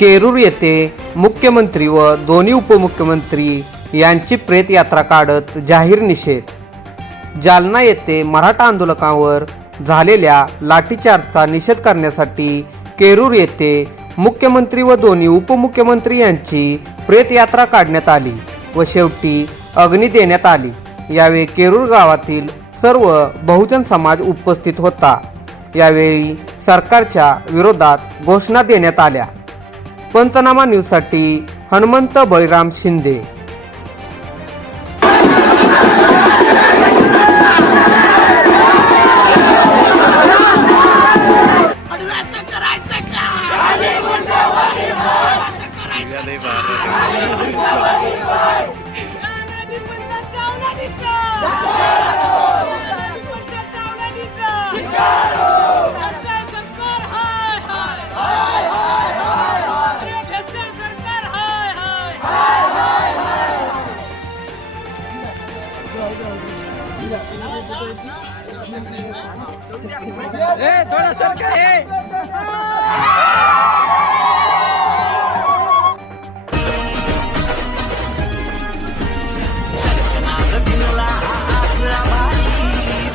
केरूर येथे मुख्यमंत्री व दोन्ही उपमुख्यमंत्री यांची प्रेत यात्रा काढत जाहीर निषेध. जालना येथे मराठा आंदोलकांवर झालेल्या लाठीचार्जचा निषेध करण्यासाठी केरूर येथे मुख्यमंत्री व दोन्ही उपमुख्यमंत्री यांची प्रेत यात्रा काढण्यात आली व शेवटी अग्नी देण्यात आली. यावेळी केरूर गावातील सर्व बहुजन समाज उपस्थित होता. यावेळी सरकारच्या विरोधात घोषणा देण्यात आल्या. पंचनामा न्यूजसाठी हनुमंत बळीराम शिंदे. आदिवासी ए थोड़ा सर का ए